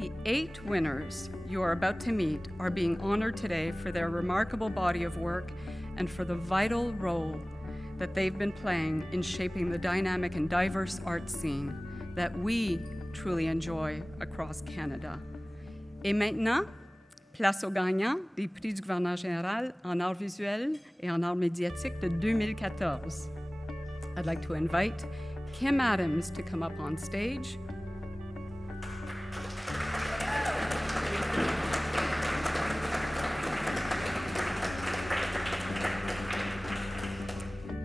The 8 winners you are about to meet are being honored today for their remarkable body of work and for the vital role that they've been playing in shaping the dynamic and diverse art scene that we truly enjoy across Canada. Et maintenant, place aux gagnants des Prix du Gouverneur général en arts visuels et en arts médiatiques de 2014. I'd like to invite Kim Adams to come up on stage.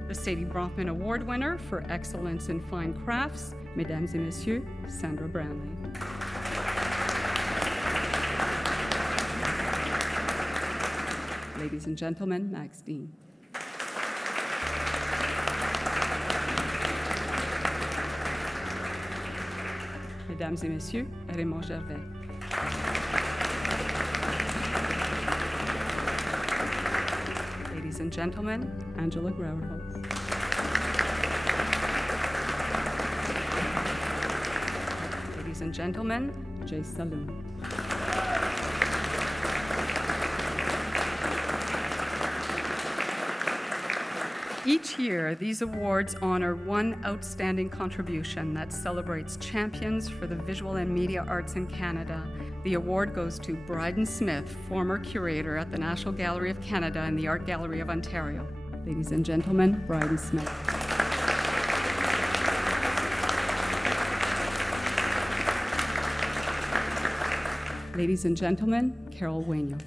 The Sadie Bronfman Award winner for Excellence in Fine Crafts, Mesdames et Messieurs, Sandra Brownlee. Ladies and gentlemen, Max Dean. Mesdames et Messieurs, Raymond Gervais. Ladies and gentlemen, Angela Grauerholz. Ladies and gentlemen, Jay Saloon. Each year, these awards honor one outstanding contribution that celebrates champions for the visual and media arts in Canada. The award goes to Bryden Smith, former curator at the National Gallery of Canada and the Art Gallery of Ontario. Ladies and gentlemen, Bryden Smith. Ladies and gentlemen, Carol Wainio.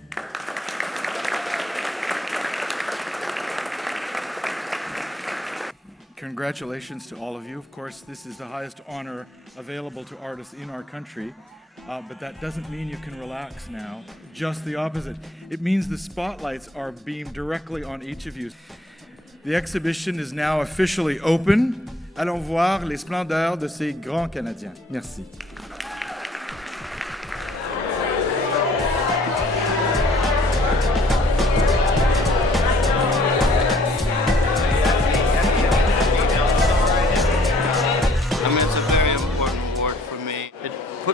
Congratulations to all of you. Of course, this is the highest honor available to artists in our country, but that doesn't mean you can relax now. Just the opposite. It means the spotlights are beamed directly on each of you. The exhibition is now officially open. Allons voir les splendeurs de ces grands Canadiens. Merci.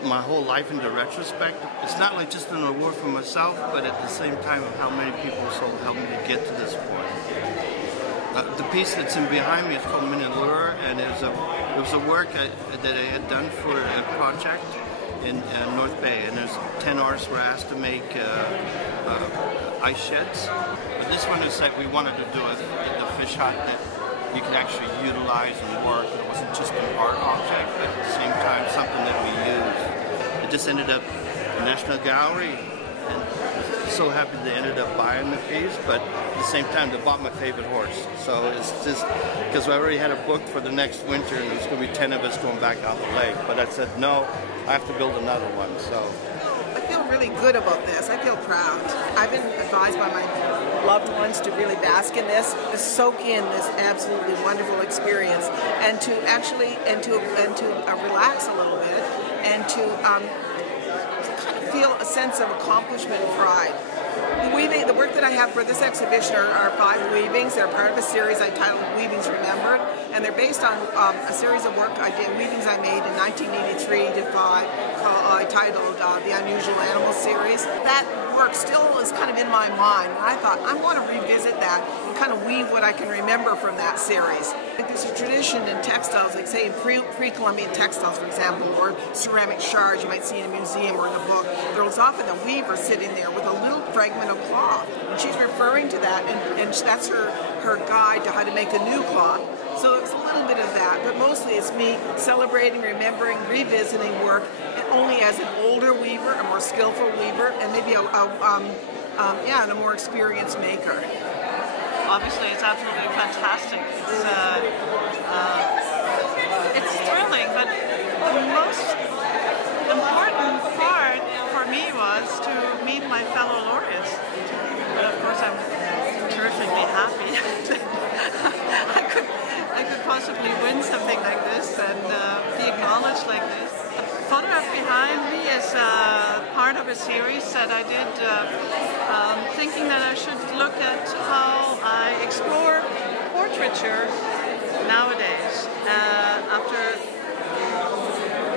My whole life into retrospect. It's not like just an award for myself, but at the same time of how many people so helped me to get to this point. The piece that's in behind me is called Minilure, and it was a work that I had done for a project in North Bay, and there's 10 artists were asked to make ice sheds. But this one is that we wanted to do the fish hut that you could actually utilize and work. It wasn't just an art object, but at the same time something that we used. It just ended up in the National Gallery, and I'm so happy they ended up buying the piece, but at the same time they bought my favorite horse. So it's just, because I already had a book for the next winter, and there's going to be 10 of us going back out the lake. But I said, no, I have to build another one. So I feel really good about this. I feel proud. I've been advised by my loved ones to really bask in this, to soak in this absolutely wonderful experience, and to actually relax a little bit, and to kind of feel a sense of accomplishment and pride. The work that I have for this exhibition are 5 weavings. They're part of a series I titled Weavings Remembered, and they're based on a series of weavings I made in 1983 to 5, I titled the Unusual Animals series. That work still is kind of in my mind, and I thought I want to revisit that and kind of weave what I can remember from that series. There's a tradition in textiles, like say in pre-Columbian textiles, for example, or ceramic shards you might see in a museum or in a book. There's often a weaver sitting there with a little fragment of cloth, and she's referring to that, and that's her guide to how to make a new cloth. So it's a little bit of that, but mostly it's me celebrating, remembering, revisiting work, and only as an older weaver, a more skillful weaver, and maybe and a more experienced maker. Obviously, it's absolutely fantastic. It's thrilling, but the most important part for me was to meet my fellow laureates. But of course, I'm terrifically happy. I could possibly win something like this and be acknowledged like this. The photograph behind me is part of a series that I did thinking that I should look at how I explore portraiture nowadays after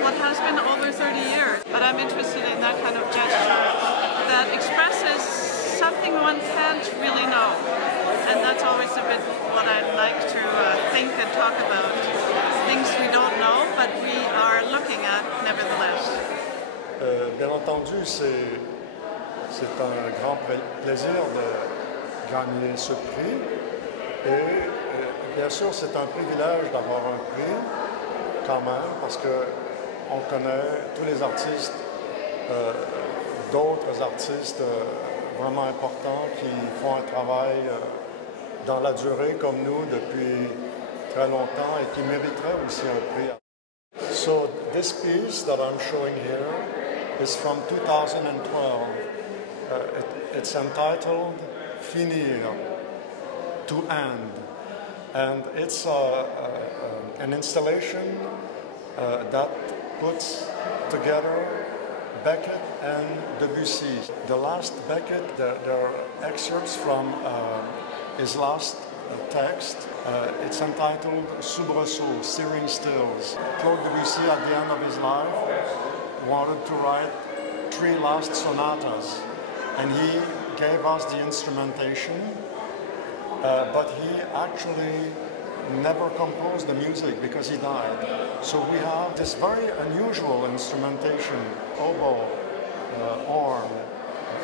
what has been over 30 years. But I'm interested in that kind of gesture that expresses something one can't really know. And that's always a bit what I like to think and talk about. Things we don't know, but we are looking at nevertheless. Bien entendu, c'est un grand plaisir de gagner ce prix. Et bien sûr, c'est un privilège d'avoir un prix quand même, parce qu'on connaît tous les artistes, d'autres artistes vraiment importants qui font un travail dans la durée comme nous depuis très longtemps et qui mériteraient aussi un prix. So this piece that I'm showing here is from 2012. It's entitled Finir, to end. And it's an installation that puts together Beckett and Debussy. The last Beckett, there are excerpts from his last text. It's entitled Soubresaut, Searing Stills. Claude Debussy, at the end of his life, wanted to write 3 last sonatas, and he gave us the instrumentation, but he actually never composed the music because he died. So we have this very unusual instrumentation, oboe, horn,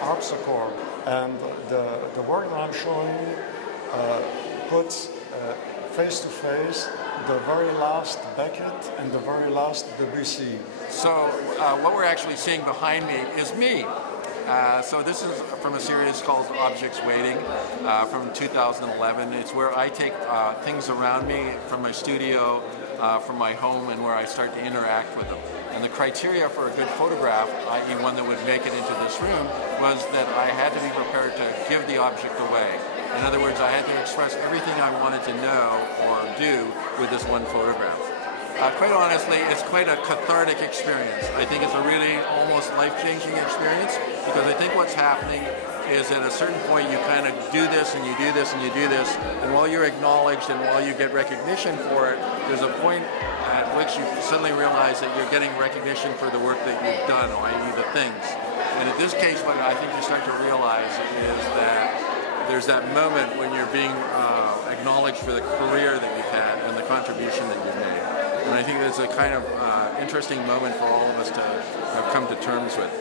harpsichord, and the work that I'm showing puts face to face the very last Beckett and the very last Debussy. So what we're actually seeing behind me is me. So this is from a series called Objects Waiting from 2011. It's where I take things around me from my studio, from my home, and where I start to interact with them. And the criteria for a good photograph, i.e. one that would make it into this room, was that I had to be prepared to give the object away. In other words, I had to express everything I wanted to know or do with this one photograph. Quite honestly, it's quite a cathartic experience. I think it's a really almost life-changing experience, because I think what's happening is at a certain point you kind of do this and you do this and you do this, and while you're acknowledged and while you get recognition for it, there's a point at which you suddenly realize that you're getting recognition for the work that you've done, or i.e. the things. And in this case, what I think you start to realize is that there's that moment when you're being acknowledged for the career that you've had and the contribution that you've made. And I think that's a kind of interesting moment for all of us to have come to terms with.